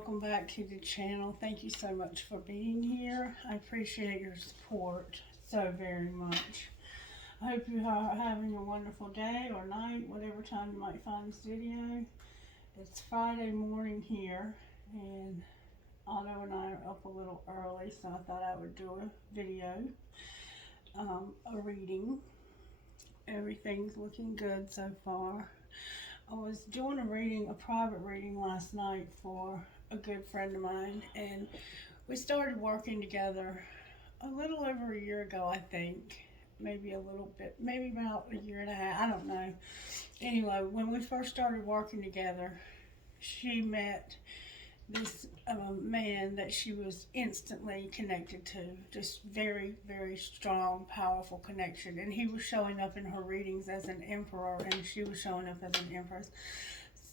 welcome back to the channel. Thank you so much for being here. I appreciate your support so very much. I hope you are having a wonderful day or night, whatever time you might find this video. It's Friday morning here, and Otto and I are up a little early, so I thought I would do a video, a reading. Everything's looking good so far. I was doing a private reading last night for a good friend of mine, and we started working together a little over a year ago, I think. Maybe a little bit, maybe about a year and a half, I don't know. Anyway, when we first started working together, she met this man that she was instantly connected to. Just very, very strong, powerful connection. And he was showing up in her readings as an emperor, and she was showing up as an empress.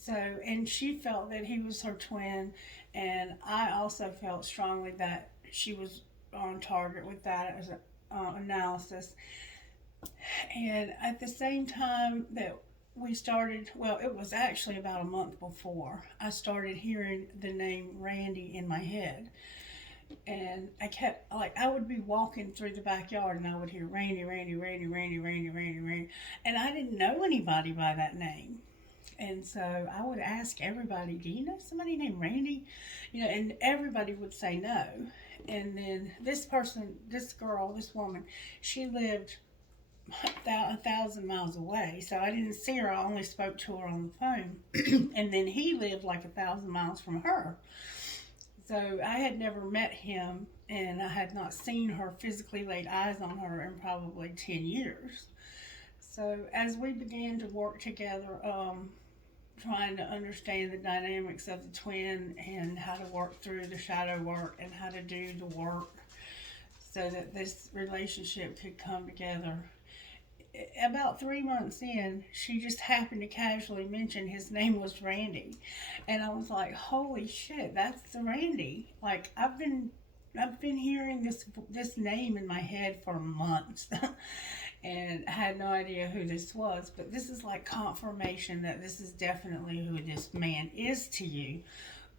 So, and she felt that he was her twin, and I also felt strongly that she was on target with that as an analysis. And at the same time that we started, well, it was actually about a month before, I started hearing the name Randy in my head. And I kept, I would be walking through the backyard and I would hear Randy, Randy, Randy, Randy, Randy, Randy, Randy. And I didn't know anybody by that name. And so I would ask everybody, do you know somebody named Randy? You know, and everybody would say no. And then this person, this girl, this woman, she lived 1,000 miles away, so I didn't see her. I only spoke to her on the phone. And then he lived like 1,000 miles from her, so I had never met him, and I had not seen her, physically laid eyes on her, in probably 10 years. So as we began to work together, trying to understand the dynamics of the twin and how to work through the shadow work and how to do the work so that this relationship could come together, about 3 months in, she just happened to casually mention his name was Randy. And I was like, holy shit, that's the Randy. Like, I've been hearing this name in my head for months. And I had no idea who this was, but this is like confirmation that this is definitely who this man is to you.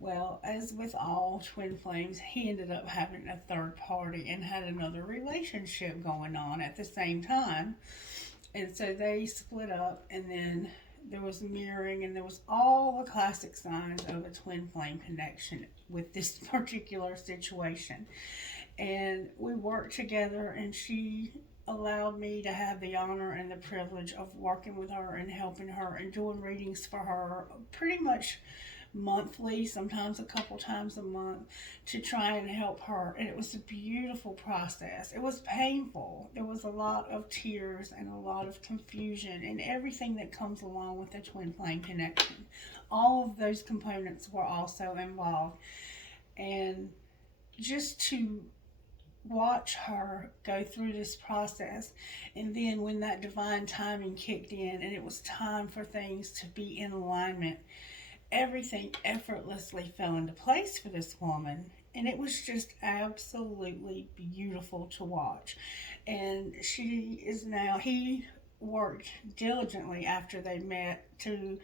Well, as with all twin flames, he ended up having a third party and had another relationship going on at the same time. And so they split up, and then there was mirroring, and there was all the classic signs of a twin flame connection with this particular situation. And we worked together, and she allowed me to have the honor and the privilege of working with her and helping her and doing readings for her pretty much monthly, sometimes a couple times a month, to try and help her. And it was a beautiful process. It was painful. There was a lot of tears and a lot of confusion and everything that comes along with a twin flame connection. All of those components were also involved. And just to watch her go through this process, and then when that divine timing kicked in and it was time for things to be in alignment, everything effortlessly fell into place for this woman, and it was just absolutely beautiful to watch. And he worked diligently after they met to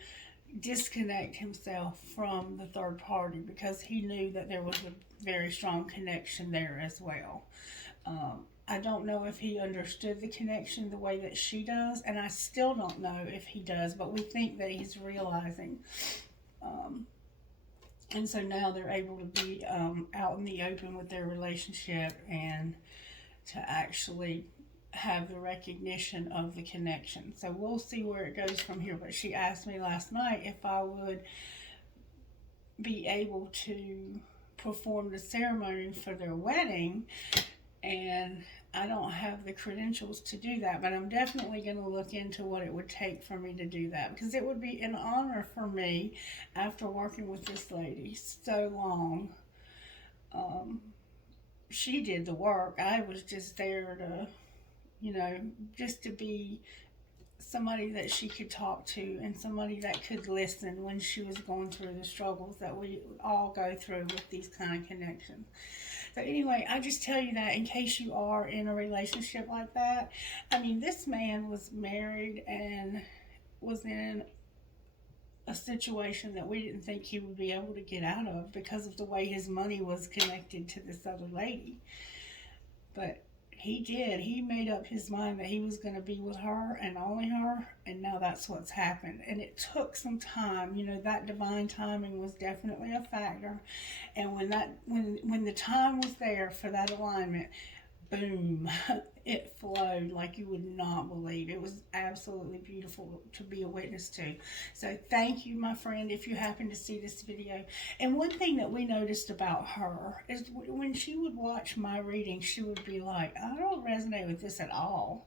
disconnect himself from the third party, because he knew that there was a very strong connection there as well. I don't know if he understood the connection the way that she does, and I still don't know if he does, but we think that he's realizing. And so now they're able to be out in the open with their relationship and to actually have the recognition of the connection. So we'll see where it goes from here. But she asked me last night if I would be able to perform the ceremony for their wedding, and I don't have the credentials to do that, but I'm definitely going to look into what it would take for me to do that, because it would be an honor for me after working with this lady so long. She did the work. I was just there to, just to be somebody that she could talk to and somebody that could listen when she was going through the struggles that we all go through with these kind of connections. So anyway, I just tell you that in case you are in a relationship like that. I mean, this man was married and was in a a situation that we didn't think he would be able to get out of because of the way his money was connected to this other lady. But he did. He made up his mind that he was going to be with her and only her, and now that's what's happened. And it took some time. You know, that divine timing was definitely a factor. And when the time was there for that alignment, boom, it flowed like you would not believe. It was absolutely beautiful to be a witness to. So thank you, my friend, if you happen to see this video. And one thing that we noticed about her is when she would watch my reading, she would be like, I don't resonate with this at all.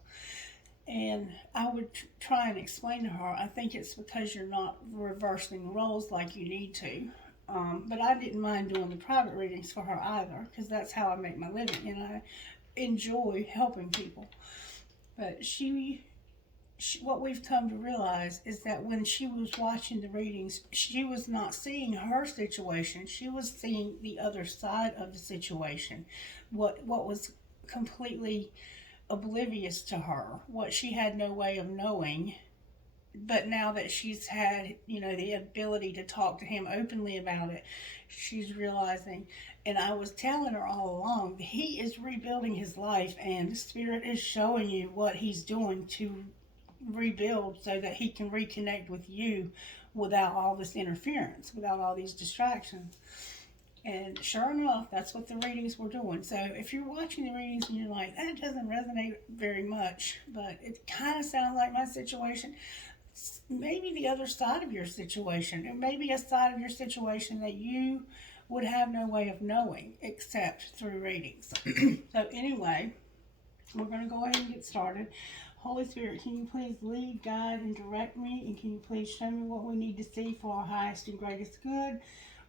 And I would try and explain to her, I think it's because you're not reversing roles like you need to. But I didn't mind doing the private readings for her either, because that's how I make my living, and I enjoy helping people. But she what we've come to realize is that when she was watching the readings, she was not seeing her situation. She was seeing the other side of the situation, what was completely oblivious to her, what she had no way of knowing. But now that she's had, you know, the ability to talk to him openly about it, she's realizing. And I was telling her all along, he is rebuilding his life, and Spirit is showing you what he's doing to rebuild so that he can reconnect with you without all this interference, without all these distractions. And sure enough, that's what the readings were doing. So if you're watching the readings and you're like, that doesn't resonate very much, but it kind of sounds like my situation, maybe the other side of your situation, and maybe a side of your situation that you would have no way of knowing except through readings. So anyway, we're going to go ahead and get started. Holy Spirit, can you please lead, guide, and direct me? And can you please show me what we need to see for our highest and greatest good?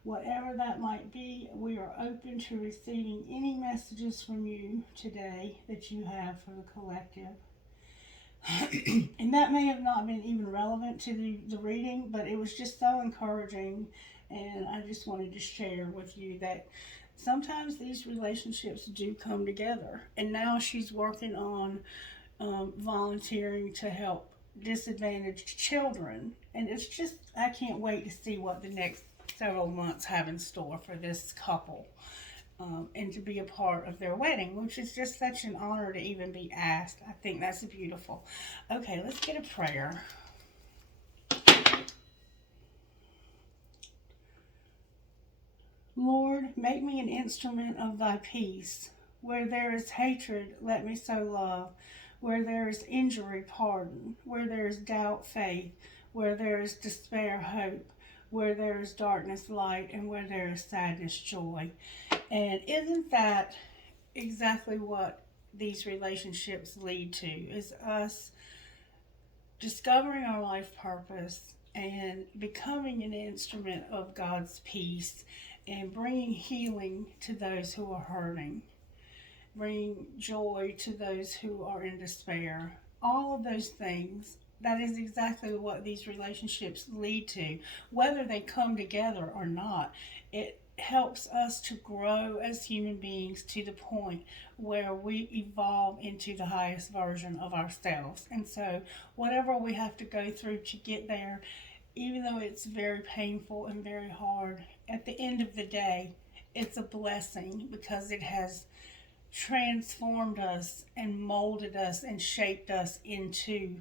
Whatever that might be, we are open to receiving any messages from you today that you have for the collective. And that may have not been even relevant to the reading, but it was just so encouraging, and I just wanted to share with you that sometimes these relationships do come together. And now she's working on volunteering to help disadvantaged children, and it's just, I can't wait to see what the next several months have in store for this couple. And to be a part of their wedding, which is just such an honor to even be asked. I think that's beautiful. Okay, let's get a prayer. Lord, make me an instrument of thy peace. Where there is hatred, let me sow love. Where there is injury, pardon. Where there is doubt, faith. Where there is despair, hope. Where there is darkness, light. And where there is sadness, joy. And isn't that exactly what these relationships lead to? Is us discovering our life purpose and becoming an instrument of God's peace and bringing healing to those who are hurting, bringing joy to those who are in despair. All of those things, that is exactly what these relationships lead to. Whether they come together or not, it helps us to grow as human beings to the point where we evolve into the highest version of ourselves. And so whatever we have to go through to get there, even though it's very painful and very hard, at the end of the day, it's a blessing because it has transformed us and molded us and shaped us into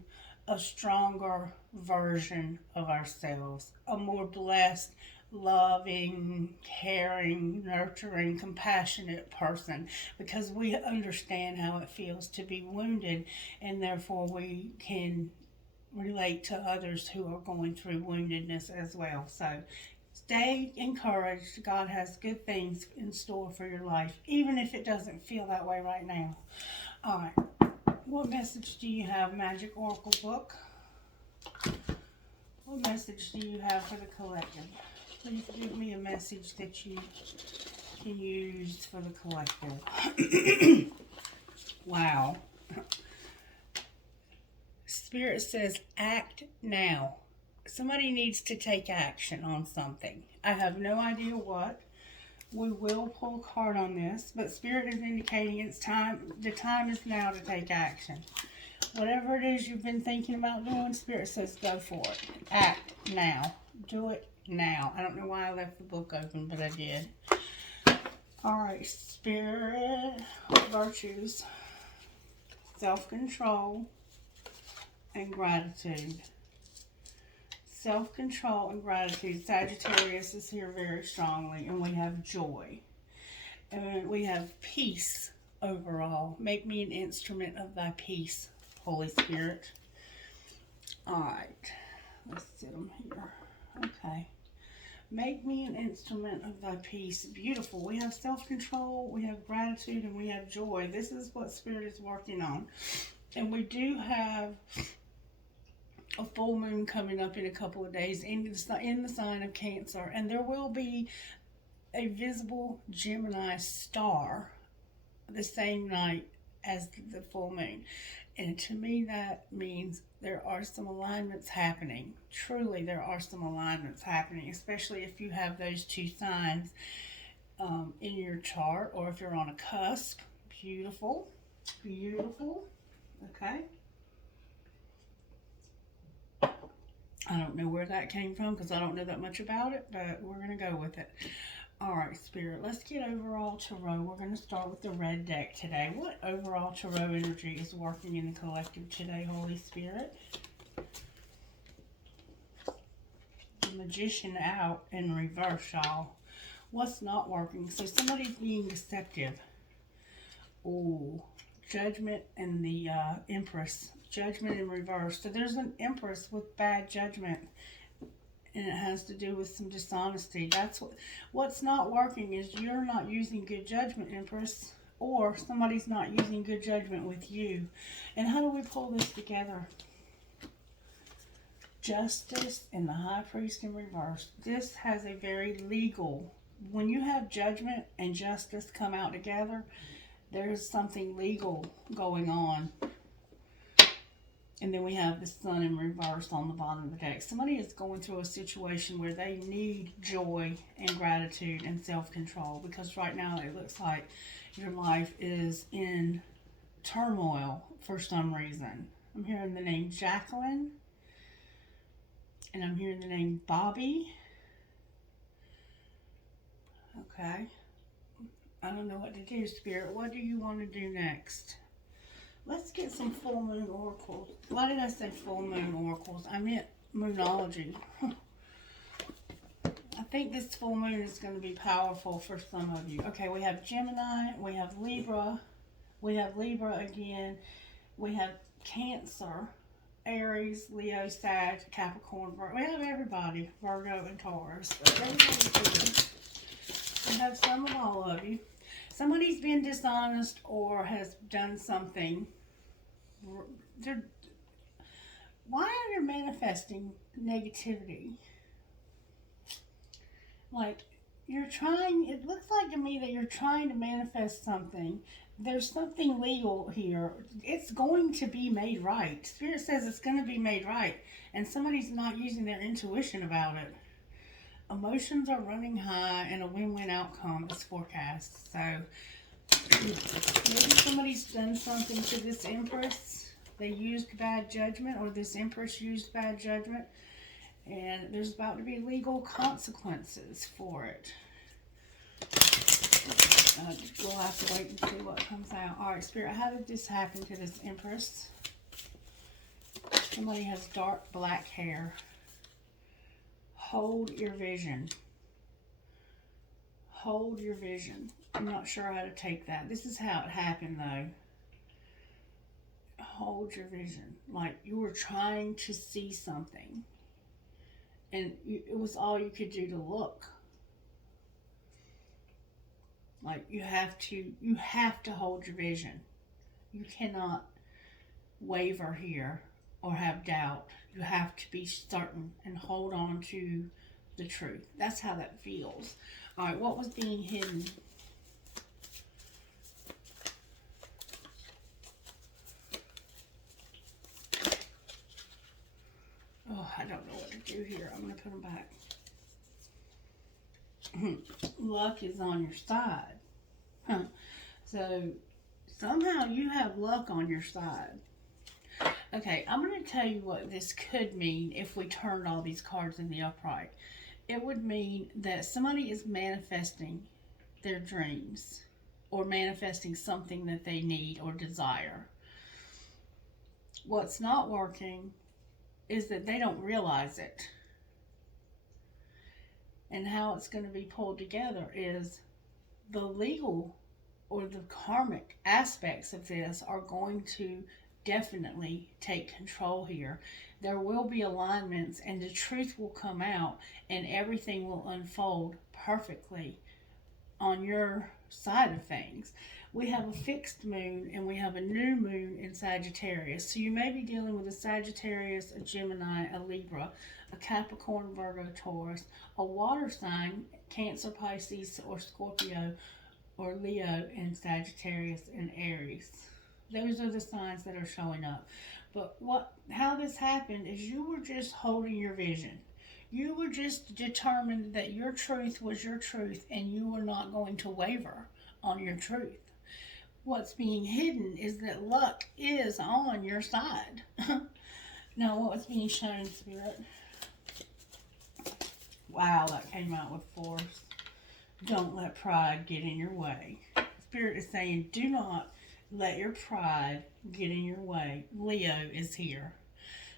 a stronger version of ourselves, a more blessed, loving, caring, nurturing, compassionate person, because we understand how it feels to be wounded, and therefore we can relate to others who are going through woundedness as well. So stay encouraged. God has good things in store for your life, even if it doesn't feel that way right now. All right. What message do you have, Magic Oracle book? What message do you have for the collective? Please give me a message that you can use for the collective. Wow. Spirit says, act now. Somebody needs to take action on something. I have no idea what. We will pull a card on this, but Spirit is indicating it's time. The time is now to take action. Whatever it is you've been thinking about doing, Spirit says go for it. Act now. Do it now. I don't know why I left the book open, but I did. Alright, Spirit, virtues, self-control, and gratitude. Self-control and gratitude. Sagittarius is here very strongly, and we have joy. And we have peace overall. Make me an instrument of thy peace, Holy Spirit. Alright, let's sit them here. Okay. Make me an instrument of thy peace. Beautiful. We have self-control, we have gratitude, and we have joy. This is what Spirit is working on. And we do have a full moon coming up in a couple of days in the sign of Cancer. And there will be a visible Gemini star the same night as the full moon. And to me, that means there are some alignments happening. Truly, there are some alignments happening, especially if you have those two signs in your chart, or if you're on a cusp. Beautiful. Beautiful. Okay. I don't know where that came from because I don't know that much about it, but we're going to go with it. Alright, Spirit, let's get overall tarot. We're going to start with the red deck today. What overall tarot energy is working in the collective today, Holy Spirit? The Magician out in reverse, y'all. What's not working? So somebody's being deceptive. Ooh, Judgment and the Empress. Judgment in reverse. So there's an Empress with bad judgment. And it has to do with some dishonesty. That's what's not working is you're not using good judgment, Empress, or somebody's not using good judgment with you. And how do we pull this together? Justice and the High Priest in reverse. This has a very legal, when you have judgment and justice come out together, there's something legal going on. And then we have the Sun in reverse on the bottom of the deck. Somebody is going through a situation where they need joy and gratitude and self-control. Because right now it looks like your life is in turmoil for some reason. I'm hearing the name Jacqueline. And I'm hearing the name Bobby. Okay. I don't know what to do, Spirit. What do you want to do next? Let's get some full moon oracles. Why did I say full moon oracles? I meant moonology. I think this full moon is going to be powerful for some of you. Okay, we have Gemini, we have Libra, we have Libra again, we have Cancer, Aries, Leo, Sag, Capricorn, Virgo. We have everybody, Virgo and Taurus. We have some of all of you. Somebody's been dishonest or has done something. Why are you manifesting negativity? Like, you're trying, it looks like to me that you're trying to manifest something. There's something legal here. It's going to be made right. Spirit says it's going to be made right. And somebody's not using their intuition about it. Emotions are running high and a win-win outcome is forecast. So, maybe somebody's done something to this Empress. They used bad judgment, or this Empress used bad judgment. And there's about to be legal consequences for it. We'll have to wait and see what comes out. Alright, Spirit, how did this happen to this Empress? Somebody has dark black hair. Hold your vision. Hold your vision. I'm not sure how to take that. This is how it happened, though. Hold your vision. Like you were trying to see something. And it was all you could do to look. Like you have to hold your vision. You cannot waver here or have doubt. You have to be certain and hold on to the truth. That's how that feels. All right, what was being hidden? Oh, I don't know what to do here. I'm going to put them back. Luck is on your side. So, somehow you have luck on your side. Okay, I'm going to tell you what this could mean if we turned all these cards in the upright. It would mean that somebody is manifesting their dreams or manifesting something that they need or desire. What's not working is that they don't realize it. And how it's going to be pulled together is the legal or the karmic aspects of this are going to definitely take control here. There will be alignments and the truth will come out and everything will unfold perfectly on your side of things. We have a fixed moon and we have a new moon in Sagittarius. So you may be dealing with a Sagittarius, a Gemini, a Libra, a Capricorn, Virgo, Taurus, a water sign, Cancer, Pisces, or Scorpio, or Leo, and Sagittarius and Aries. Those are the signs that are showing up. But how this happened is you were just holding your vision. You were just determined that your truth was your truth and you were not going to waver on your truth. What's being hidden is that luck is on your side. Now, what's being shown in Spirit? Wow, that came out with force. Don't let pride get in your way. Spirit is saying, do not let your pride get in your way. Leo is here.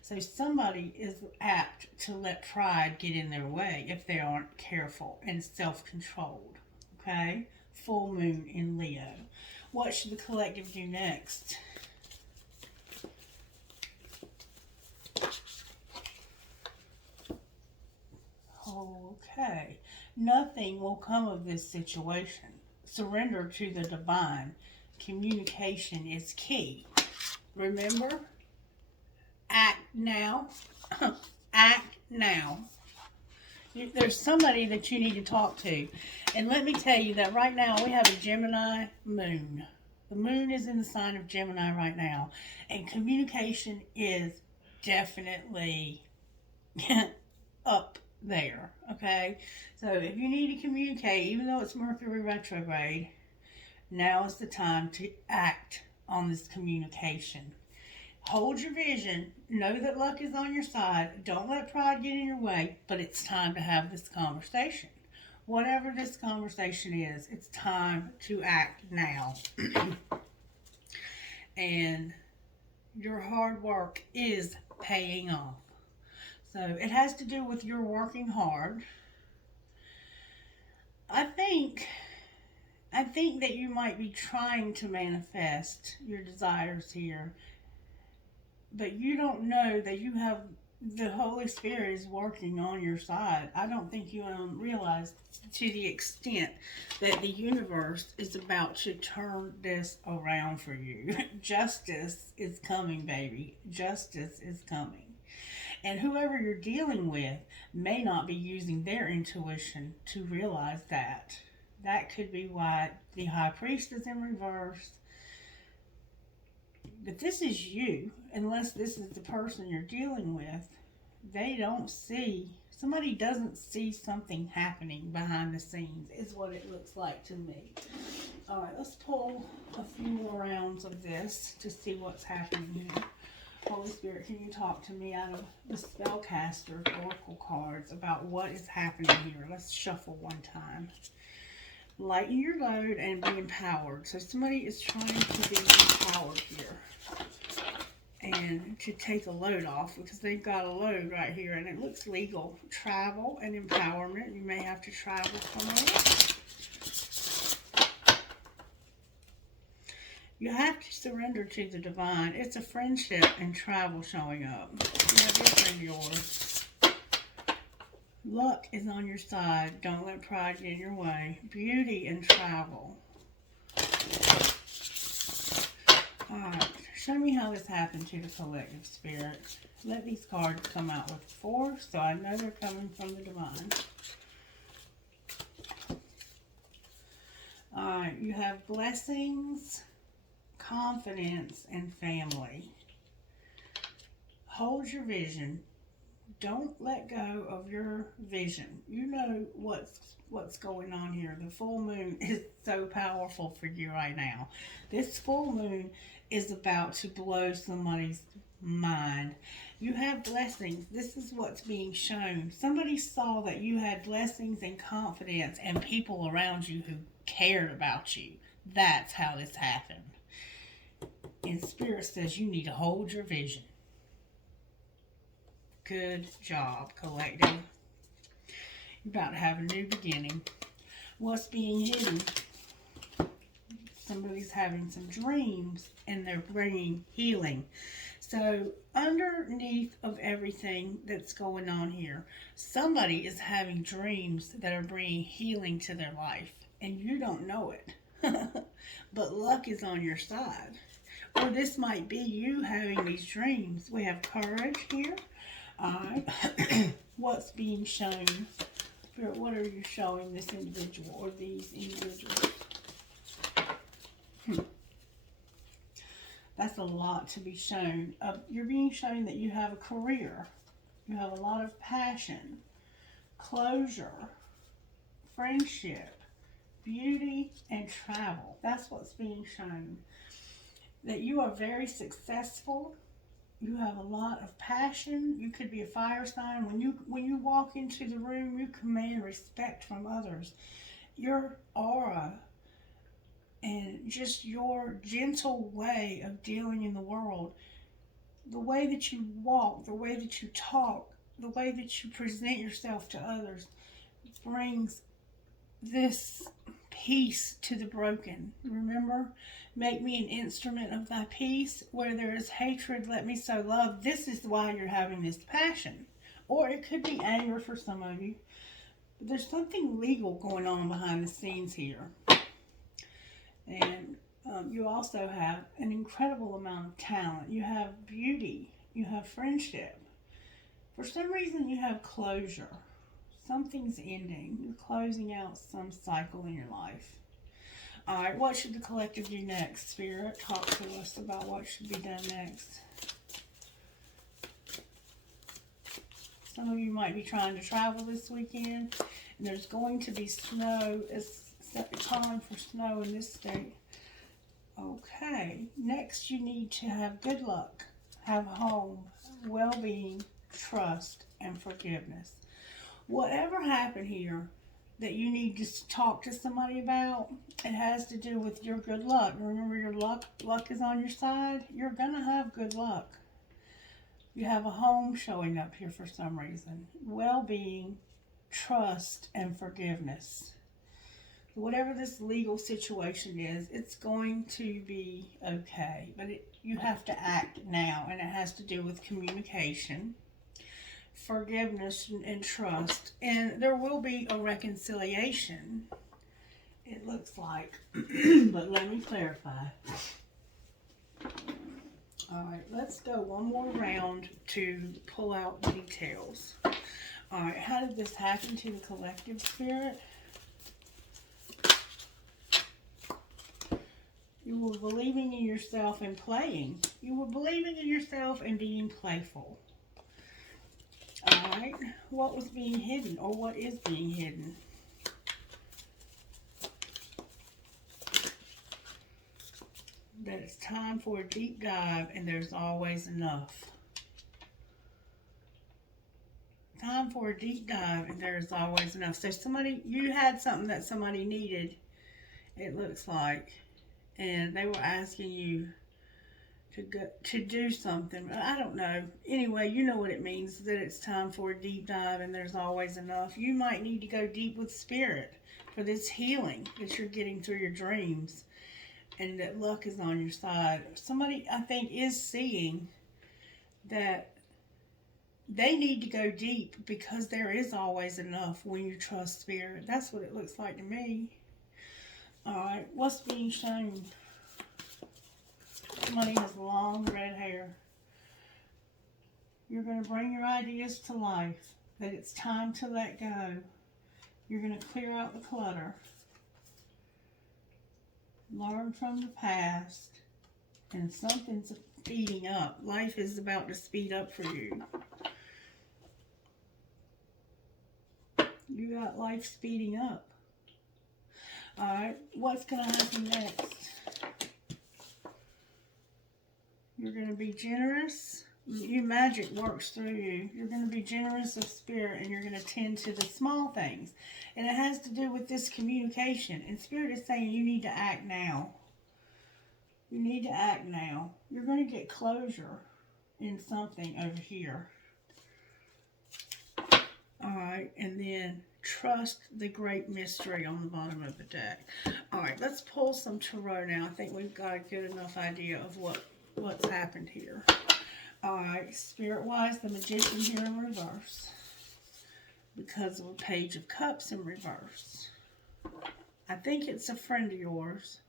So somebody is apt to let pride get in their way if they aren't careful and self-controlled. Okay? Full moon in Leo. What should the collective do next? Okay. Nothing will come of this situation. Surrender to the divine. Communication is key. Remember? Act now. Act now. There's somebody that you need to talk to. And let me tell you that right now we have a Gemini moon. The moon is in the sign of Gemini right now. And communication is definitely up there. Okay? So if you need to communicate, even though it's Mercury retrograde, now is the time to act on this communication. Hold your vision. Know that luck is on your side. Don't let pride get in your way. But it's time to have this conversation. Whatever this conversation is, it's time to act now. And your hard work is paying off. So it has to do with your working hard. I think that you might be trying to manifest your desires here, but you don't know that you have the Holy Spirit is working on your side. I don't think you realize to the extent that the universe is about to turn this around for you. Justice is coming, baby. Justice is coming. And whoever you're dealing with may not be using their intuition to realize that. That could be why the High Priest is in reverse. But this is you, unless this is the person you're dealing with. They don't see, somebody doesn't see something happening behind the scenes, is what it looks like to me. All right, let's pull a few more rounds of this to see what's happening here. Holy Spirit, can you talk to me out of the Spellcaster Oracle cards about what is happening here? Let's shuffle one time. Lighten your load and be empowered. So somebody is trying to be empowered here and to take a load off because they've got a load right here and it looks legal. Travel and empowerment. You may have to travel somewhere. You have to surrender to the divine. It's a friendship and travel showing up. You have your friend yours. Luck is on your side. Don't let pride get in your way. Beauty and travel. Alright, show me how this happened to the collective spirit. Let these cards come out with force so I know they're coming from the divine. Alright, you have blessings, confidence, and family. Hold your vision. Don't let go of your vision. You know what's going on here. The full moon is so powerful for you right now. This full moon is about to blow somebody's mind. You have blessings. This is what's being shown. Somebody saw that you had blessings and confidence and people around you who cared about you. That's how this happened. And Spirit says you need to hold your vision. Good job, collective. You're about to have a new beginning. What's being hidden? Somebody's having some dreams and they're bringing healing. So underneath of everything that's going on here, somebody is having dreams that are bringing healing to their life and you don't know it. But luck is on your side. Or this might be you having these dreams. We have courage here. What's being shown? Spirit, what are you showing this individual or these individuals? That's a lot to be shown. You're being shown that you have a career. You have a lot of passion, closure, friendship, beauty, and travel. That's what's being shown. That you are very successful. You have a lot of passion. You could be a fire sign. When you walk into the room, you command respect from others. Your aura and just your gentle way of dealing in the world, the way that you walk, the way that you talk, the way that you present yourself to others brings this peace to the broken. Remember, make me an instrument of thy peace. Where there is hatred, let me sow love. This is why you're having this passion. Or it could be anger for some of you. But there's something legal going on behind the scenes here. And you also have an incredible amount of talent. You have beauty. You have friendship. For some reason, you have closure. Something's ending. You're closing out some cycle in your life. All right, what should the collective do next? Spirit, talk to us about what should be done next. Some of you might be trying to travel this weekend, and there's going to be snow. It's calling for snow in this state. Okay, next you need to have good luck, have home, well-being, trust, and forgiveness. Whatever happened here that you need to talk to somebody about, it has to do with your good luck. Remember, your luck is on your side. You're going to have good luck. You have a home showing up here for some reason. Well-being, trust, and forgiveness. Whatever this legal situation is, it's going to be okay. But you have to act now, and it has to do with communication, forgiveness, and trust. And there will be a reconciliation, it looks like. But let me clarify. All right, let's go one more round to pull out details. All right, how did this happen to the collective, Spirit? You were believing in yourself and playing. You were believing in yourself and being playful. Alright, what was being hidden, or what is being hidden? That it's time for a deep dive and there's always enough. Time for a deep dive and there's always enough. So you had something that somebody needed, it looks like. And they were asking you to do something. I don't know. Anyway, you know what it means, that it's time for a deep dive and there's always enough. You might need to go deep with Spirit for this healing that you're getting through your dreams. And that luck is on your side. Somebody, I think, is seeing that they need to go deep because there is always enough when you trust Spirit. That's what it looks like to me. Alright, what's being shown? Somebody has long red hair. You're going to bring your ideas to life. That it's time to let go. You're going to clear out the clutter. Learn from the past. And something's speeding up. Life is about to speed up for you. You got life speeding up. Alright, what's going to happen next? You're going to be generous. Your magic works through you. You're going to be generous of spirit, and you're going to tend to the small things. And it has to do with this communication. And Spirit is saying you need to act now. You need to act now. You're going to get closure in something over here. Alright, and then trust the great mystery on the bottom of the deck. Alright, let's pull some tarot now. I think we've got a good enough idea of what's happened here. Alright, Spirit-wise, the Magician here in reverse. Because of a Page of Cups in reverse. I think it's a friend of yours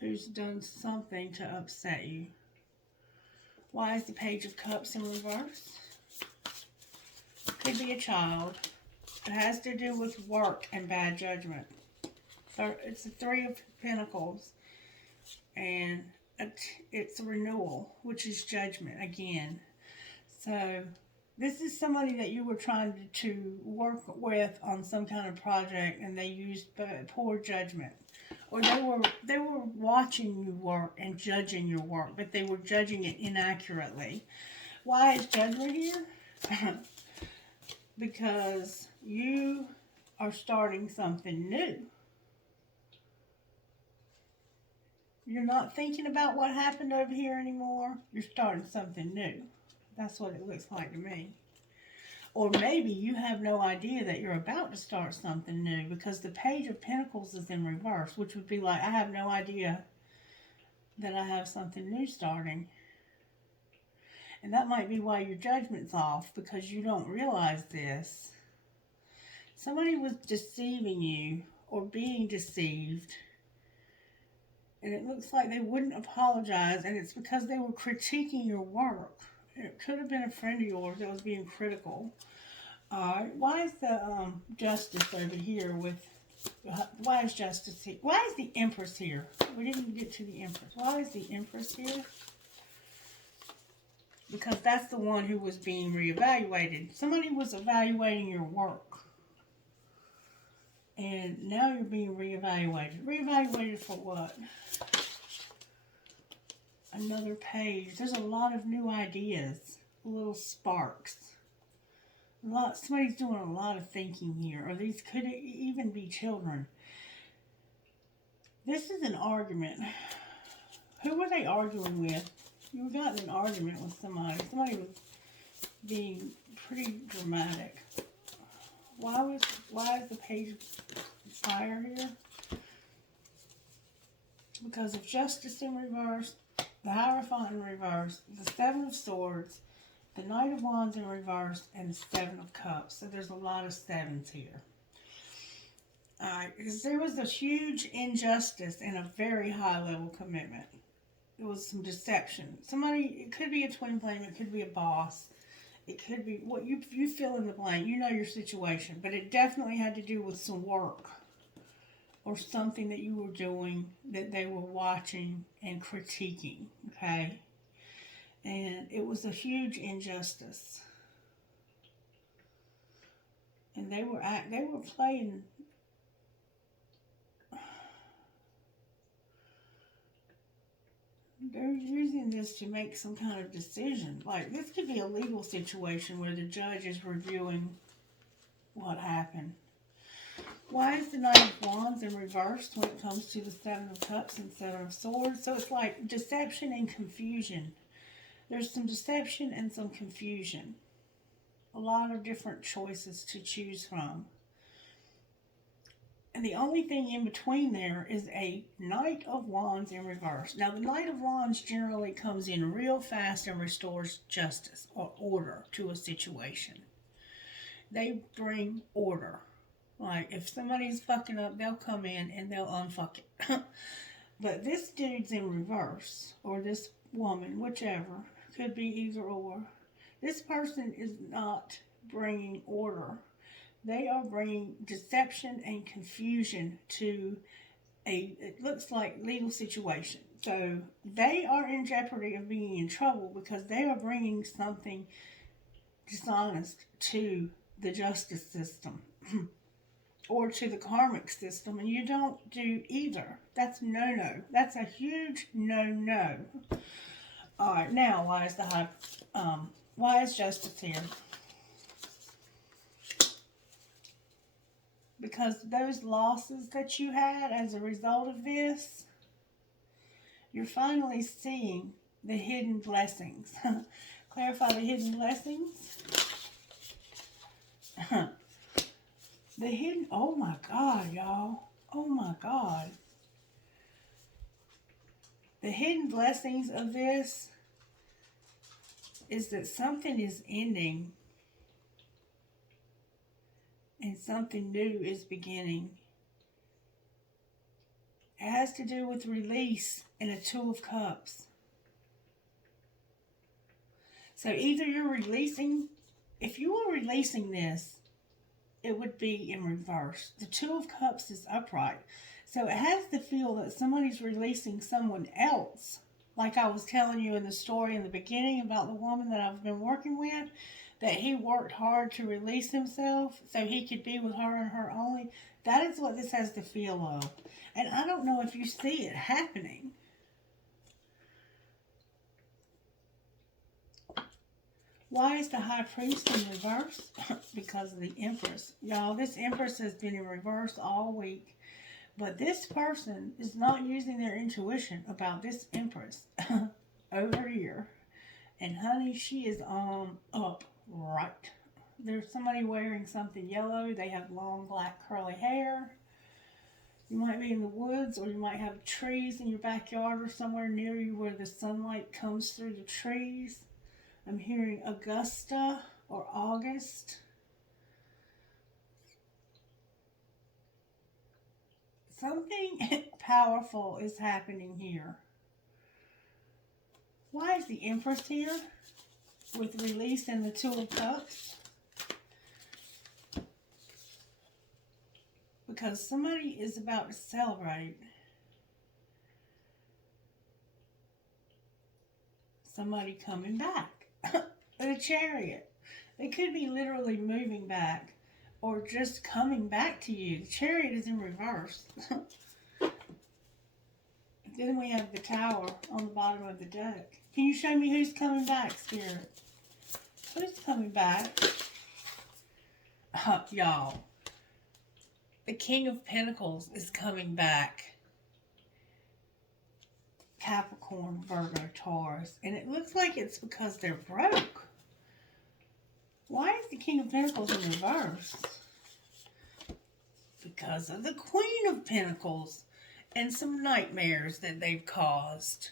who's done something to upset you. Why is the Page of Cups in reverse? Could be a child. It has to do with work and bad judgment. So it's the Three of Pentacles. And it's a renewal, which is judgment again. So this is somebody that you were trying to work with on some kind of project, and they used poor judgment. Or they were watching you work and judging your work, but they were judging it inaccurately. Why is judgment here? Because you are starting something new. You're not thinking about what happened over here anymore. You're starting something new. That's what it looks like to me. Or maybe you have no idea that you're about to start something new, because the Page of Pentacles is in reverse, which would be like, I have no idea that I have something new starting. And that might be why your judgment's off, because you don't realize this. Somebody was deceiving you or being deceived. And it looks like they wouldn't apologize, and it's because they were critiquing your work. It could have been a friend of yours that was being critical. Alright, why is the Justice over here with... why is Justice here? Why is the Empress here? We didn't get to the Empress. Why is the Empress here? Because that's the one who was being reevaluated. Somebody was evaluating your work. And now you're being reevaluated. Reevaluated for what? Another page. There's a lot of new ideas. Little sparks. Somebody's doing a lot of thinking here. Or these could even be children. This is an argument. Who were they arguing with? You got in an argument with somebody. Somebody was being pretty dramatic. Why is the Page of Fire here? Because of Justice in reverse, the Hierophant in reverse, the Seven of Swords, the Knight of Wands in reverse, and the Seven of Cups. So there's a lot of sevens here. Alright, because there was a huge injustice and a very high level commitment. There was some deception. Somebody, it could be a twin flame, it could be a boss. It could be, what you fill in the blank. You know your situation. But it definitely had to do with some work. Or something that you were doing that they were watching and critiquing. Okay? And it was a huge injustice. And they were playing... They're using this to make some kind of decision. Like, this could be a legal situation where the judge is reviewing what happened. Why is the Knight of Wands in reverse when it comes to the Seven of Cups and Seven of Swords? So it's like deception and confusion. There's some deception and some confusion. A lot of different choices to choose from. And the only thing in between there is a Knight of Wands in reverse. Now, the Knight of Wands generally comes in real fast and restores justice or order to a situation. They bring order. Like, if somebody's fucking up, they'll come in and they'll unfuck it. But this dude's in reverse, or this woman, whichever, could be either or. This person is not bringing order. They are bringing deception and confusion to it looks like legal situation. So they are in jeopardy of being in trouble because they are bringing something dishonest to the justice system or to the karmic system, and you don't do either. That's no-no. That's a huge no-no. Alright, now why is justice here? Because those losses that you had as a result of this, you're finally seeing the hidden blessings. Clarify the hidden blessings. The hidden, oh my God, y'all. Oh my God. The hidden blessings of this is that something is ending and something new is beginning. It has to do with release and a Two of Cups. So either you're releasing, if you are releasing this, it would be in reverse. The Two of Cups is upright. So it has to feel that somebody's releasing someone else. Like I was telling you in the story in the beginning about the woman that I've been working with, that he worked hard to release himself so he could be with her and her only. That is what this has the feel of. And I don't know if you see it happening. Why is the High Priest in reverse? Because of the Empress. Y'all, this Empress has been in reverse all week. But this person is not using their intuition about this Empress over here. And honey, she is upright. There's somebody wearing something yellow. They have long black curly hair. You might be in the woods, or you might have trees in your backyard or somewhere near you where the sunlight comes through the trees. I'm hearing Augusta or August. Something powerful is happening here. Why is the Empress here with release and the Two of Cups? Because somebody is about to celebrate. Somebody coming back. The Chariot. They could be literally moving back or just coming back to you. The Chariot is in reverse. Then we have the Tower on the bottom of the deck. Can you show me who's coming back, Spirit? Who's coming back? Y'all. The King of Pentacles is coming back. Capricorn, Virgo, Taurus. And it looks like it's because they're broke. Why is the King of Pentacles in reverse? Because of the Queen of Pentacles and some nightmares that they've caused.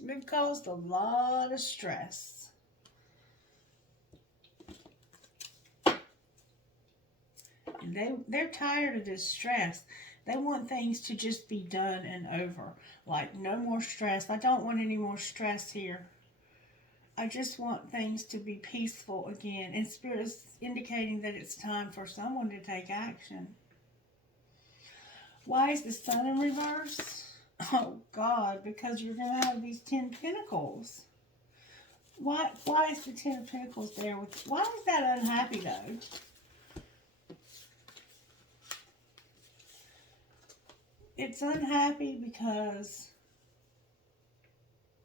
They've caused a lot of stress. And they're tired of this stress. They want things to just be done and over. Like, no more stress. I don't want any more stress here. I just want things to be peaceful again. And Spirit is indicating that it's time for someone to take action. Why is the Sun in reverse? Oh, God, because you're going to have these 10 Pentacles. Why is the 10 of Pentacles there? Why is that unhappy, though? It's unhappy because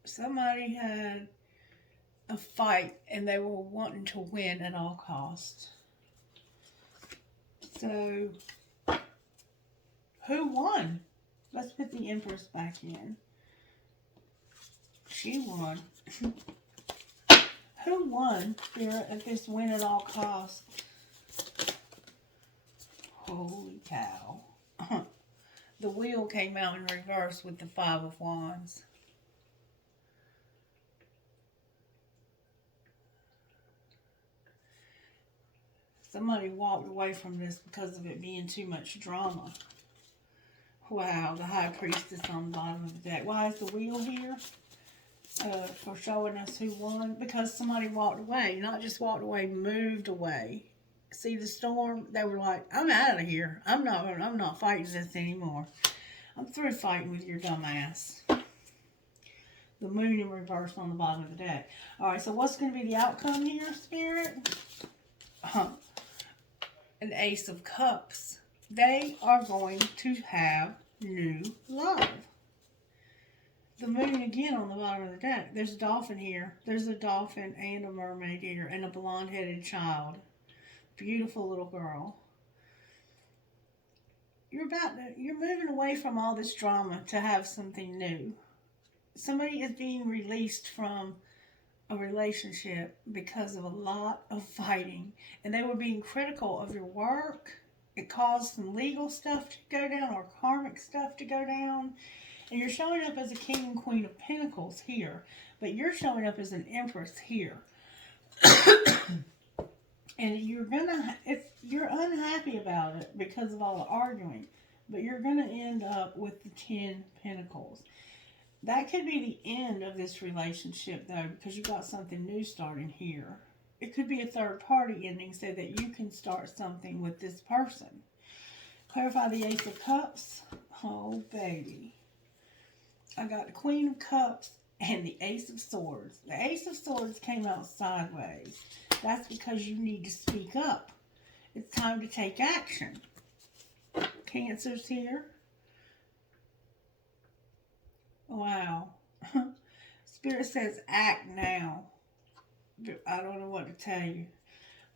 somebody had a fight and they were wanting to win at all costs. So, who won? Let's put the Empress back in. She won. Who won, Spirit, at this win at all costs? Holy cow. The Wheel came out in reverse with the Five of Wands. Somebody walked away from this because of it being too much drama. Wow, the High Priestess on the bottom of the deck. Why is the Wheel here? For showing us who won. Because somebody walked away. Not just walked away, moved away. See the storm? They were like, I'm out of here. I'm not fighting this anymore. I'm through fighting with your dumb ass. The Moon in reverse on the bottom of the deck. Alright, so what's going to be the outcome here, Spirit? An Ace of Cups. They are going to have new love. the moon again on the bottom of the deck. There's a dolphin here. There's a dolphin and a mermaid here and a blonde-headed child. Beautiful little girl. You're moving away from all this drama to have something new. Somebody is being released from a relationship because of a lot of fighting, and they were being critical of your work. It caused some legal stuff to go down or karmic stuff to go down. And you're showing up as a king and queen of pentacles here, but you're showing up as an empress here. And you're unhappy about it because of all the arguing, but you're going to end up with the 10 pentacles. That could be the end of this relationship, though, because you've got something new starting here. It could be a third party ending so that you can start something with this person. Clarify the Ace of Cups. Oh, baby. I got the Queen of Cups and the Ace of Swords. The Ace of Swords came out sideways. That's because you need to speak up. It's time to take action. Cancer's here. Wow. Spirit says act now. I don't know what to tell you.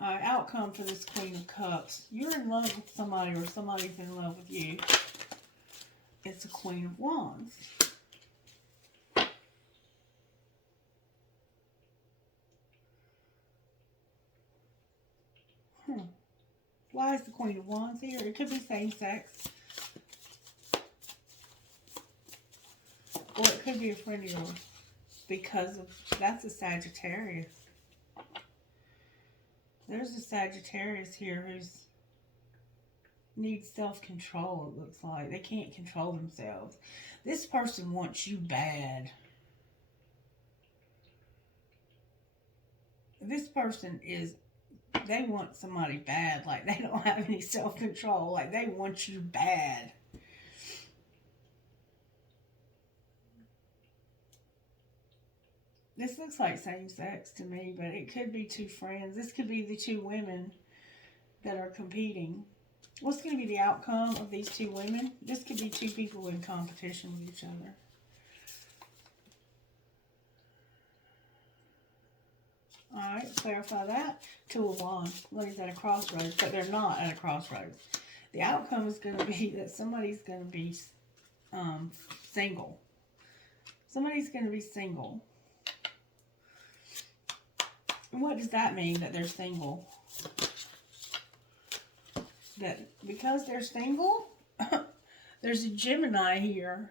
Outcome for this Queen of Cups. You're in love with somebody or somebody's in love with you. It's a Queen of Wands. Why is the Queen of Wands here? It could be same sex. Or it could be a friend of yours. Because of, that's a Sagittarius. There's a Sagittarius here who's needs self-control, it looks like. They can't control themselves. This person wants you bad. This person is, they want somebody bad. Like, they don't have any self-control. Like, they want you bad. This looks like same sex to me, but it could be two friends. This could be the two women that are competing. What's going to be the outcome of these two women? This could be two people in competition with each other. Alright, clarify that. Two of Wands. Somebody's at a crossroads, but they're not at a crossroads. The outcome is going to be that somebody's going to be single. Somebody's going to be single. And what does that mean, that they're single? That because they're single, there's a Gemini here.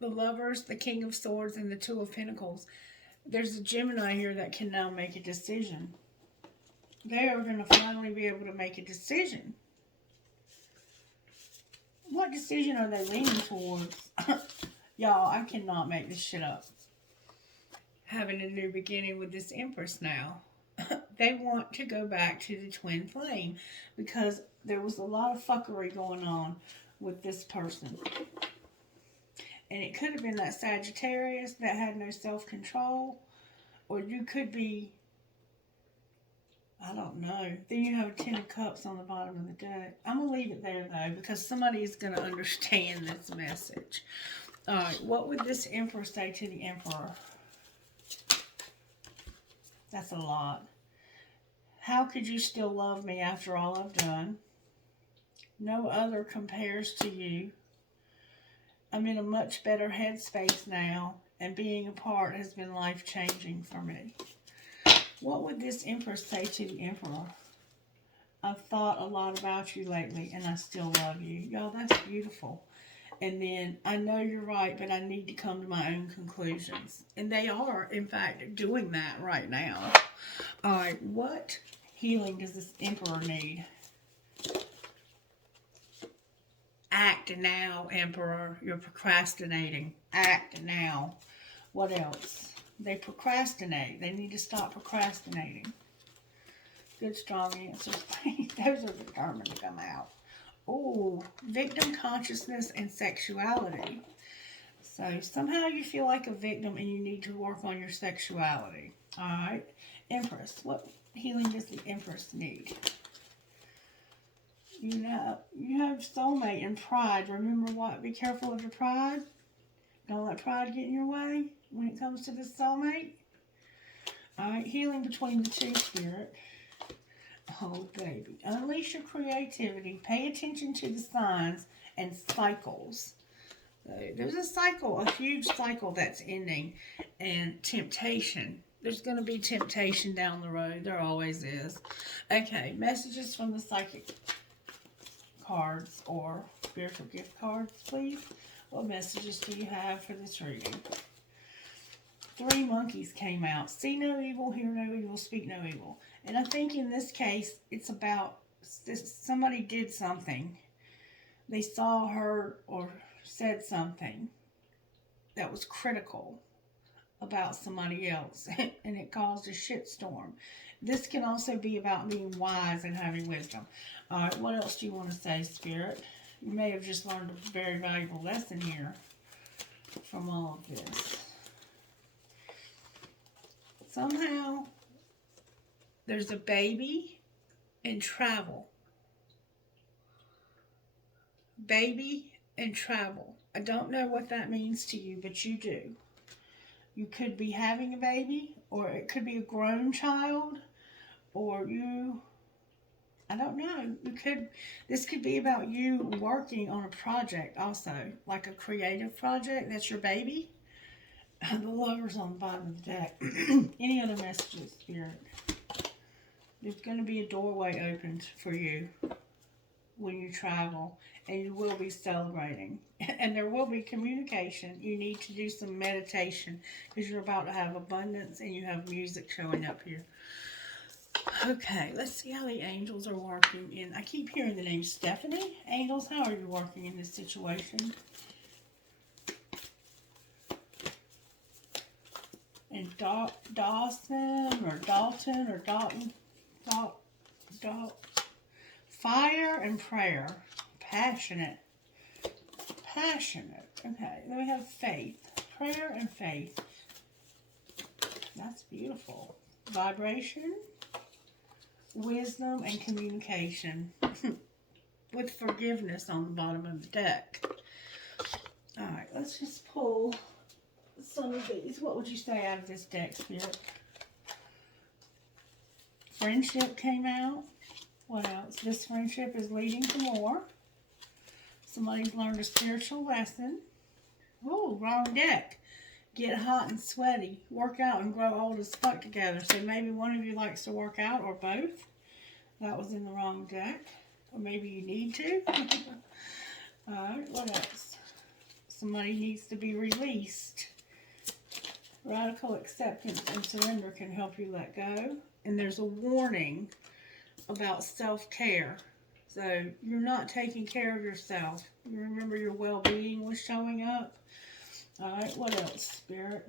The Lovers, the King of Swords, and the Two of Pentacles. There's a Gemini here that can now make a decision. They are going to finally be able to make a decision. What decision are they leaning towards? Y'all, I cannot make this shit up. Having a new beginning with this Empress now. They want to go back to the twin flame because there was a lot of fuckery going on with this person. And it could have been that Sagittarius that had no self-control. Or you could be, I don't know. Then you have a 10 of Cups on the bottom of the deck. I'm going to leave it there, though, because somebody is going to understand this message. Alright, what would this Emperor say to the Emperor? That's a lot. How could you still love me after all I've done? No other compares to you. I'm in a much better headspace now, and being apart has been life-changing for me. What would this Empress say to the Emperor? I've thought a lot about you lately, and I still love you. Y'all, that's beautiful. And then, I know you're right, but I need to come to my own conclusions. And they are, in fact, doing that right now. Alright, what healing does this Emperor need? Act now, Emperor. You're procrastinating. Act now. What else? They procrastinate. They need to stop procrastinating. Good, strong answers. Those are determined to come out. Oh, victim consciousness and sexuality. So somehow you feel like a victim and you need to work on your sexuality. Alright. Empress. What healing does the Empress need? You know, you have soulmate and pride. Remember what? Be careful of your pride. Don't let pride get in your way when it comes to this soulmate. Alright, healing between the two, Spirit. Oh, baby. Unleash your creativity. Pay attention to the signs and cycles. So there's a cycle, a huge cycle that's ending. And temptation. There's going to be temptation down the road. There always is. Okay, messages from the psychic cards or spiritual gift cards, please. What messages do you have for this reading? 3 monkeys came out. See no evil, hear no evil, speak no evil. And I think in this case, it's about somebody did something. They saw, heard, or said something that was critical about somebody else, and it caused a shitstorm. This can also be about being wise and having wisdom. All right, what else do you want to say, Spirit? You may have just learned a very valuable lesson here from all of this. Somehow, there's a baby and travel. Baby and travel. I don't know what that means to you, but you do. You could be having a baby, or it could be a grown child, or I don't know. This could be about you working on a project also, like a creative project. That's your baby. The Lover's on the bottom of the deck. Any other messages, Spirit? There's going to be a doorway opened for you when you travel, and you will be celebrating. And there will be communication. You need to do some meditation because you're about to have abundance and you have music showing up here. Okay, let's see how the angels are working. I keep hearing the name Stephanie. Angels, how are you working in this situation? And Dawson or Dalton or Dalton. Fire and prayer. Passionate. Okay, then we have faith. Prayer and faith. That's beautiful. Vibration. Wisdom and communication. With forgiveness on the bottom of the deck. Alright, let's just pull some of these. What would you say out of this deck, Spirit? Friendship came out. What else? This friendship is leading to more. Somebody's learned a spiritual lesson. Oh, wrong deck. Get hot and sweaty. Work out and grow old as fuck together. So maybe one of you likes to work out, or both. That was in the wrong deck. Or maybe you need to. Alright, what else? Somebody needs to be released. Radical acceptance and surrender can help you let go. And there's a warning about self-care. So you're not taking care of yourself. You remember your well-being was showing up. Alright, what else, Spirit?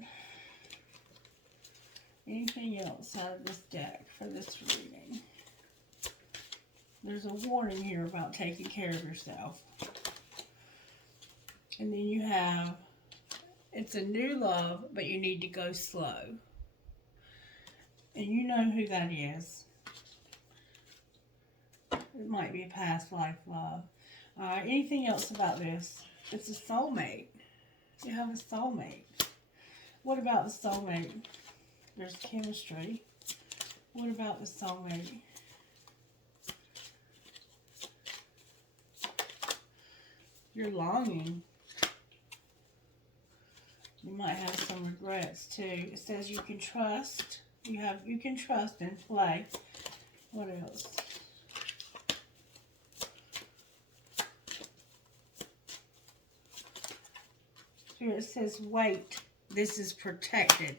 Anything else out of this deck for this reading? There's a warning here about taking care of yourself. And then you have, it's a new love, but you need to go slow. And you know who that is. It might be a past life love. Anything else about this? It's a soulmate. You have a soulmate. What about the soulmate? There's chemistry. What about the soulmate? You're longing. You might have some regrets too. It says you can trust. You can trust and play. What else? Here it says wait. This is protected.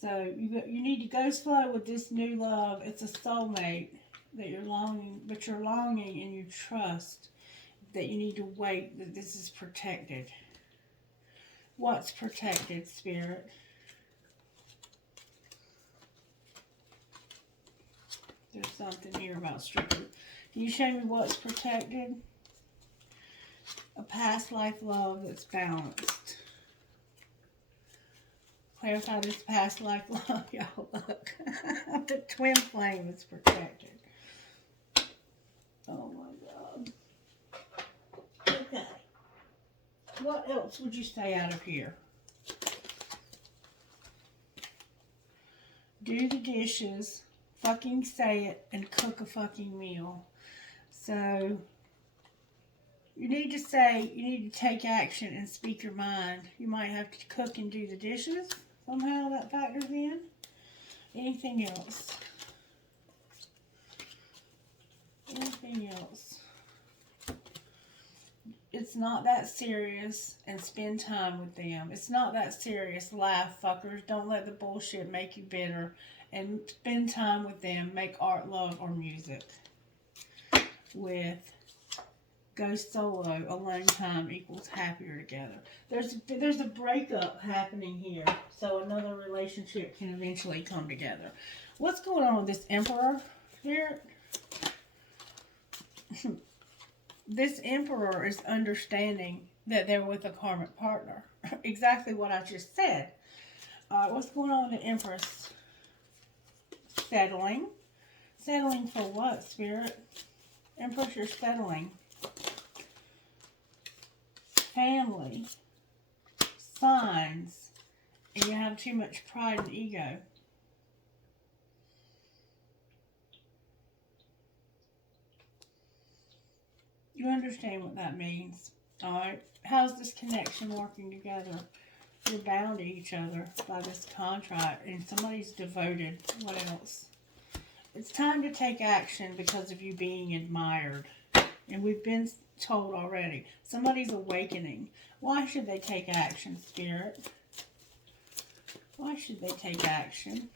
So you need to go slow with this new love. It's a soulmate that you're longing, but you're longing and you trust that you need to wait, that this is protected. What's protected, Spirit? There's something here about strictly. Can you show me what's protected? A past life love that's balanced. Clarify this past life love, y'all. Look. The twin flame is protected. What else would you say out of here? Do the dishes, fucking say it, and cook a fucking meal. So, you need to say, you need to take action and speak your mind. You might have to cook and do the dishes. Somehow that factors in. Anything else? Anything else? It's not that serious, and spend time with them. It's not that serious. Laugh, fuckers. Don't let the bullshit make you bitter. And spend time with them. Make art, love, or music. With go solo, alone time equals happier together. There's a breakup happening here, so another relationship can eventually come together. What's going on with this Emperor Spirit? This Emperor is understanding that they're with a karmic partner. Exactly what I just said. What's going on with the Empress? Settling. Settling for what, Spirit? Empress, you're settling. Family. Signs. And you have too much pride and ego. You understand what that means, alright? How's this connection working together? You're bound to each other by this contract, and somebody's devoted. What else? It's time to take action because of you being admired. And we've been told already, somebody's awakening. Why should they take action, Spirit? Why should they take action?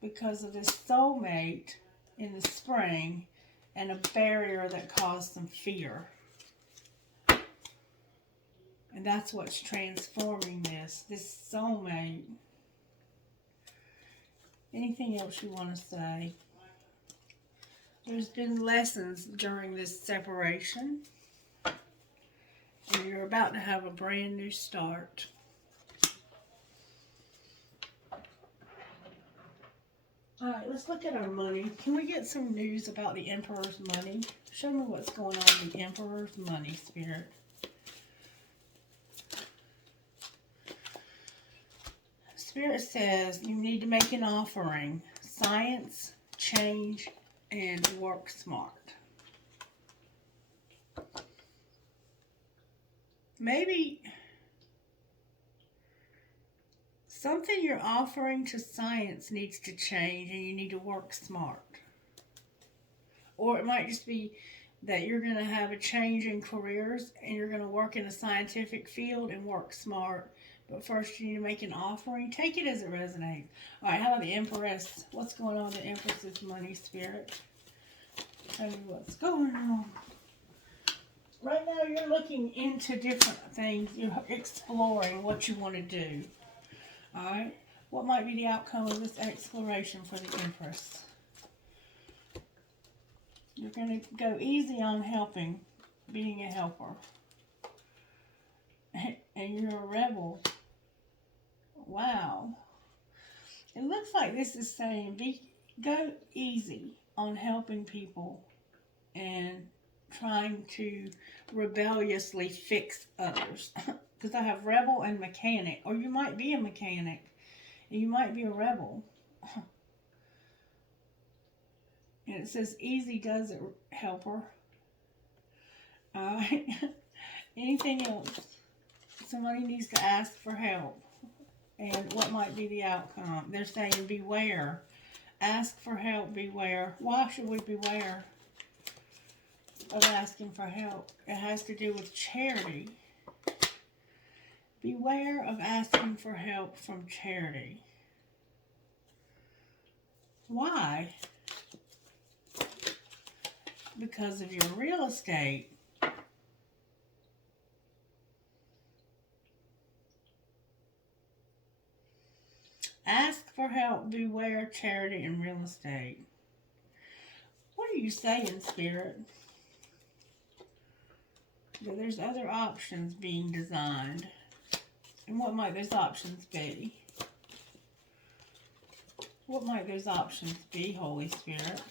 Because of this soulmate in the spring and a barrier that caused some fear. And that's what's transforming this soulmate. Anything else you want to say? There's been lessons during this separation. And you're about to have a brand new start. Alright, let's look at our money. Can we get some news about the Emperor's money? Show me what's going on with the Emperor's money, Spirit. Spirit says you need to make an offering. Science, change, and work smart. Maybe something you're offering to science needs to change and you need to work smart. Or it might just be that you're going to have a change in careers and you're going to work in a scientific field and work smart. But first you need to make an offering. Take it as it resonates. Alright, how about the Empress? What's going on with the Empress's money, Spirit? Tell me what's going on. Right now you're looking into different things. You're exploring what you want to do. Alright? What might be the outcome of this exploration for the Empress? You're going to go easy on helping, being a helper. And you're a rebel. Wow. It looks like this is saying go easy on helping people and trying to rebelliously fix others. Because I have rebel and mechanic. Or you might be a mechanic. And you might be a rebel. And it says easy does it, helper. Alright. Anything else? Somebody needs to ask for help. And what might be the outcome? They're saying beware. Ask for help, beware. Why should we beware of asking for help? It has to do with charity. Beware of asking for help from charity. Why? Because of your real estate. Ask for help, beware, charity, and real estate. What are you saying, Spirit? That there's other options being designed. And what might those options be? What might those options be, Holy Spirit?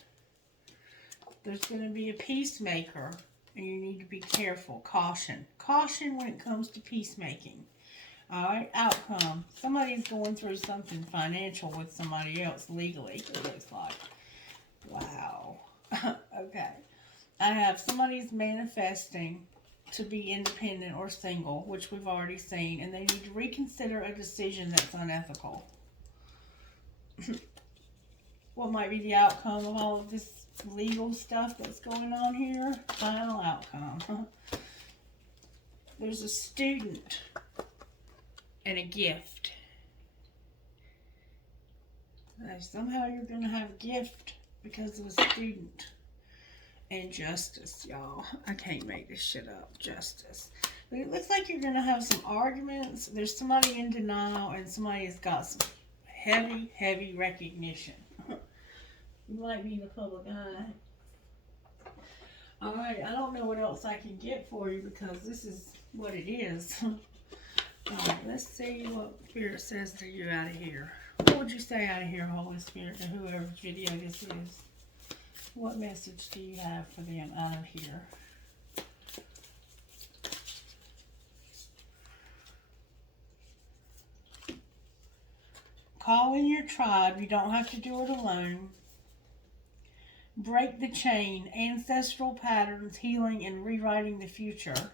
There's going to be a peacemaker and you need to be careful. Caution. Caution when it comes to peacemaking. Alright, outcome. Somebody's going through something financial with somebody else legally, it looks like. Wow. Okay. I have somebody's manifesting to be independent or single, which we've already seen, and they need to reconsider a decision that's unethical. What might be the outcome of all of this legal stuff that's going on here? Final outcome. There's a student and a gift. Somehow you're going to have a gift because of a student. And justice, y'all. I can't make this shit up. Justice. But it looks like you're going to have some arguments. There's somebody in denial and somebody has got some heavy, heavy recognition. You might be in the public eye. Alright, I don't know what else I can get for you because this is what it is. Alright, let's see what Spirit says to you out of here. What would you say out of here, Holy Spirit, to whoever's video this is? What message do you have for them out of here? Call in your tribe. You don't have to do it alone. Break the chain. Ancestral patterns, healing, and rewriting the future.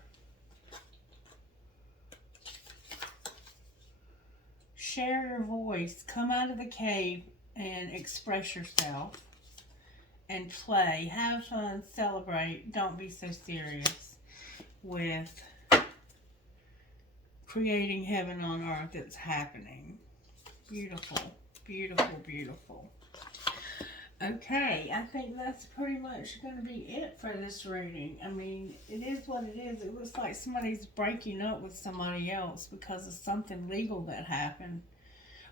Share your voice. Come out of the cave and express yourself. And play. Have fun. Celebrate. Don't be so serious with creating heaven on earth. It's happening. Beautiful. Beautiful, beautiful. Okay, I think that's pretty much going to be it for this reading. I mean, it is what it is. It looks like somebody's breaking up with somebody else because of something legal that happened.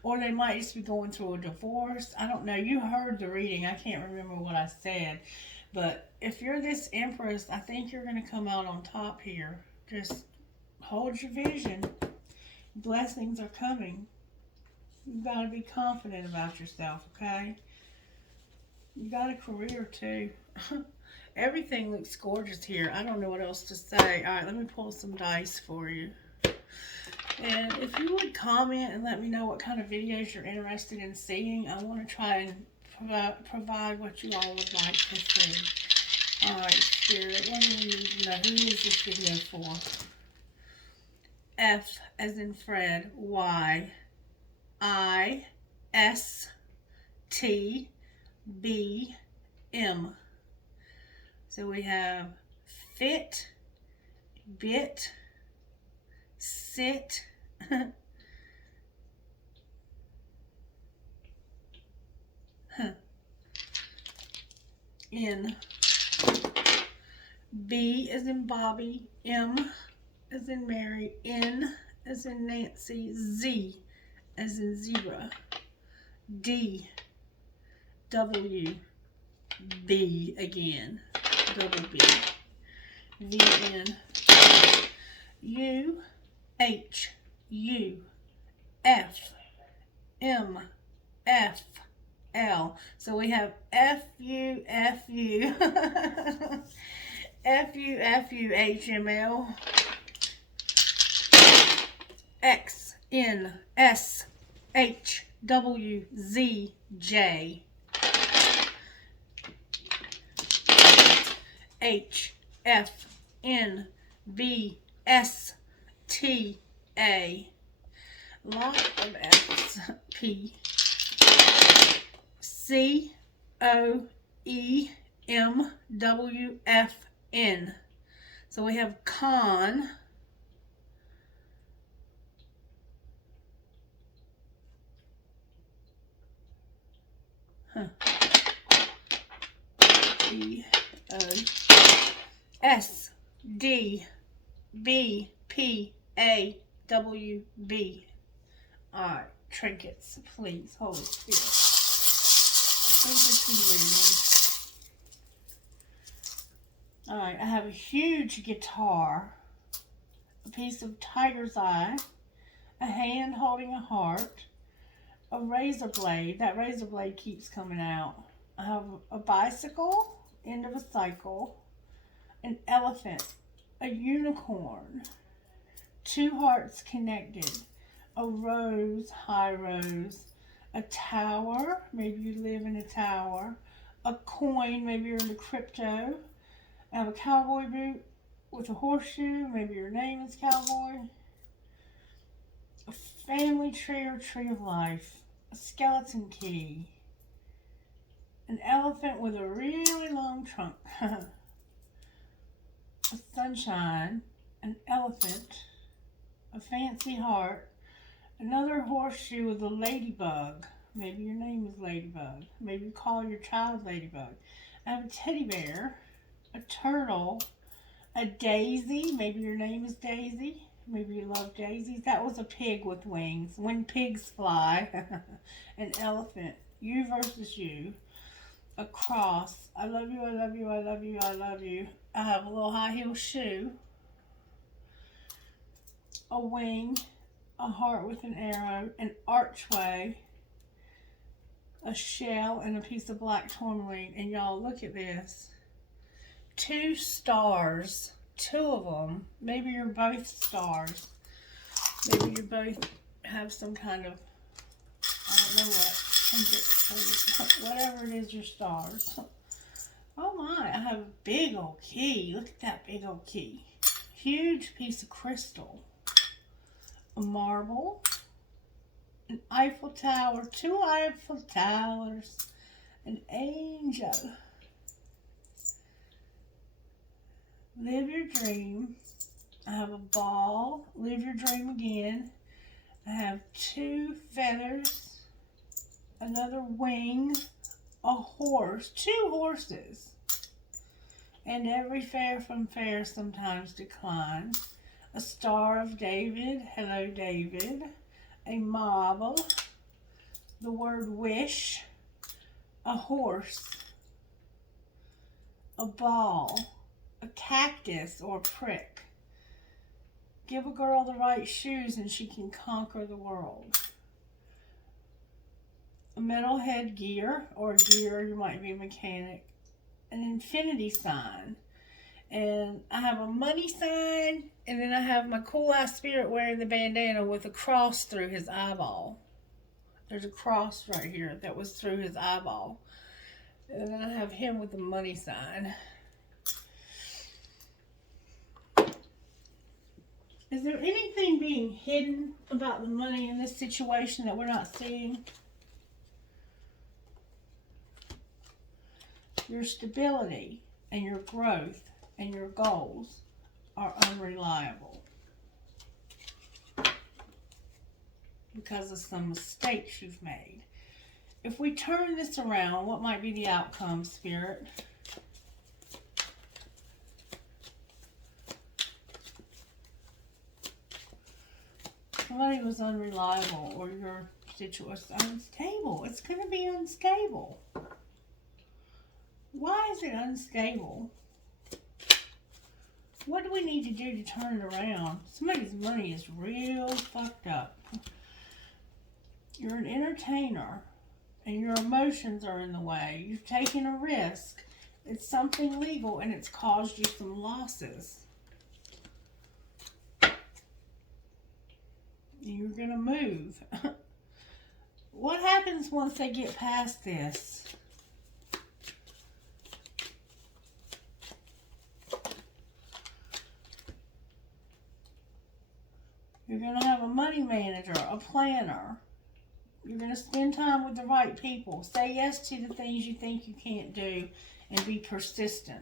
Or they might just be going through a divorce. I don't know. You heard the reading. I can't remember what I said. But if you're this Empress, I think you're going to come out on top here. Just hold your vision. Blessings are coming. You've got to be confident about yourself, okay? You got a career, too. Everything looks gorgeous here. I don't know what else to say. All right, let me pull some dice for you. And if you would comment and let me know what kind of videos you're interested in seeing, I want to try and provide what you all would like to see. Alright, Spirit, what do we need to know? Who is this video for? F as in Fred, Y, I, S, T, B, M. So we have fit, bit, sit, in, B as in Bobby, M as in Mary, N as in Nancy, Z as in zebra, D, W, B again, double B, V, N, U, H, U, F, M, F, L. So we have F, U, F, U, F, U, F, U, H, M, L, X, N, S, H, W, Z, J, H, F, N, B, S, T, A, lot of F's, P, C, O, E, M, W, F, N. So we have con, E, O, S, D, B, P, A, W, B. Alright, trinkets, please, Holy Spirit. Alright, I have a huge guitar, a piece of tiger's eye, a hand holding a heart, a razor blade. That razor blade keeps coming out. I have a bicycle, end of a cycle, an elephant, a unicorn, two hearts connected, a rose, high rose, a tower, maybe you live in a tower, a coin, maybe you're into crypto. I have a cowboy boot with a horseshoe, maybe your name is Cowboy. A family tree or tree of life, a skeleton key, an elephant with a really long trunk, a sunshine, an elephant, a fancy heart, another horseshoe with a ladybug. Maybe your name is Ladybug. Maybe you call your child Ladybug. I have a teddy bear, a turtle, a daisy. Maybe your name is Daisy. Maybe you love daisies. That was a pig with wings. When pigs fly. An elephant. You versus you. A cross. I love you, I love you, I love you, I love you. I have a little high heel shoe. A wing. A heart with an arrow. An archway. A shell and a piece of black tourmaline. And y'all, look at this. 2 stars. 2 of them. Maybe you're both stars. Maybe you both have some kind of, I don't know what. Whatever it is, your stars. Oh my, I have a big old key. Look at that big old key. Huge piece of crystal. A marble. An Eiffel Tower. 2 Eiffel Towers. An angel. Live your dream. I have a ball. Live your dream again. I have 2 feathers. Another wing. A horse. 2 horses. And every fair from fair sometimes declines. A star of David. Hello, David. A marble. The word wish. A horse. A ball. A cactus or prick. Give a girl the right shoes and she can conquer the world. A metal headgear or a gear, you might be a mechanic. An infinity sign. And I have a money sign, and then I have my cool ass spirit wearing the bandana with a cross through his eyeball. There's a cross right here that was through his eyeball. And then I have him with the money sign. Is there anything being hidden about the money in this situation that we're not seeing? Your stability and your growth and your goals are unreliable because of some mistakes you've made. If we turn this around, what might be the outcome, Spirit? Somebody was unreliable, or your situation was unstable. It's going to be unstable. Why is it unstable? What do we need to do to turn it around? Somebody's money is real fucked up. You're an entertainer, and your emotions are in the way. You've taken a risk. It's something legal, and it's caused you some losses. You're going to move. What happens once they get past this? You're going to have a money manager, a planner. You're going to spend time with the right people. Say yes to the things you think you can't do and be persistent.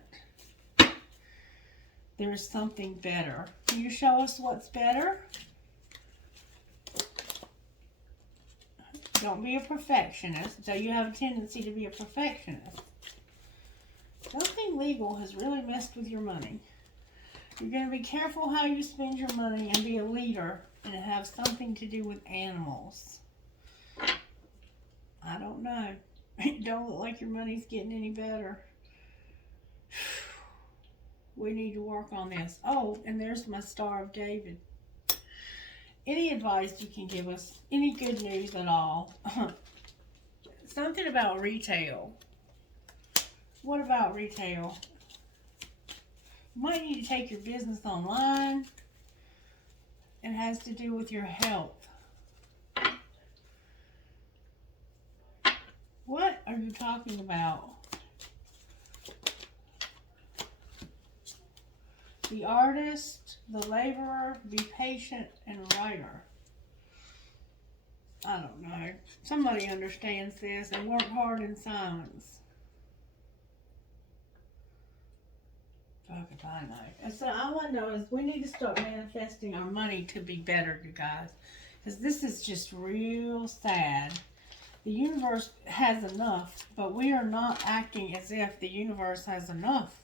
There is something better. Can you show us what's better? Don't be a perfectionist. So you have a tendency to be a perfectionist. Something legal has really messed with your money. You're going to be careful how you spend your money and be a leader, and it have something to do with animals. I don't know. It don't look like your money's getting any better. We need to work on this. Oh, and there's my Star of David. Any advice you can give us? Any good news at all? Something about retail. What about retail? You might need to take your business online. It has to do with your health. What are you talking about? The artist, the laborer, be patient, and writer. I don't know. Somebody understands this and work hard in silence. If I know. And so all I know is we need to start manifesting our money to be better, you guys. Because this is just real sad. The universe has enough, but we are not acting as if the universe has enough.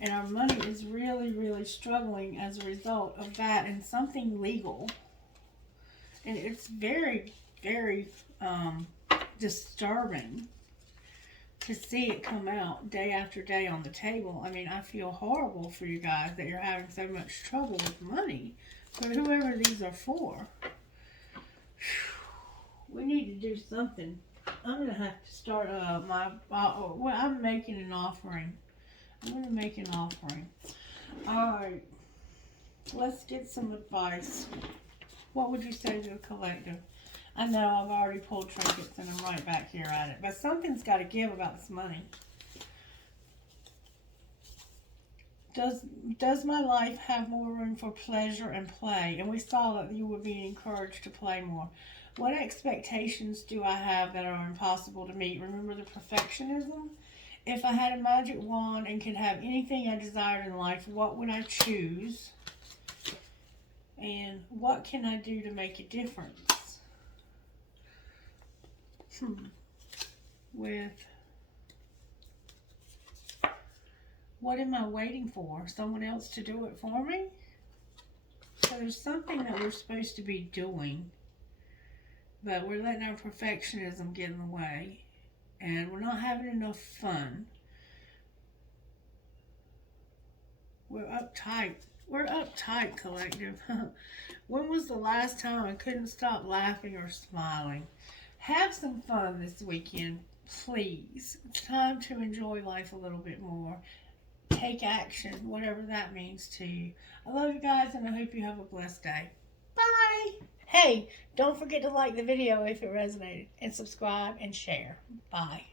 And our money is really, really struggling as a result of that and something legal. And it's very, very disturbing to see it come out day after day on the table. I mean, I feel horrible for you guys that you're having so much trouble with money. But whoever these are for, we need to do something. I'm going to have to start I'm making an offering. I'm going to make an offering. Alright, let's get some advice. What would you say to the collective? I know I've already pulled trinkets and I'm right back here at it. But something's got to give about this money. Does my life have more room for pleasure and play? And we saw that you were being encouraged to play more. What expectations do I have that are impossible to meet? Remember the perfectionism? If I had a magic wand and could have anything I desired in life, what would I choose? And what can I do to make a difference? With what am I waiting for? Someone else to do it for me? So there's something that we're supposed to be doing, but we're letting our perfectionism get in the way, and we're not having enough fun. We're uptight. We're uptight, collective. When was the last time I couldn't stop laughing or smiling? Have some fun this weekend, please. It's time to enjoy life a little bit more. Take action, whatever that means to you. I love you guys, and I hope you have a blessed day. Bye. Hey, don't forget to like the video if it resonated, and subscribe and share. Bye.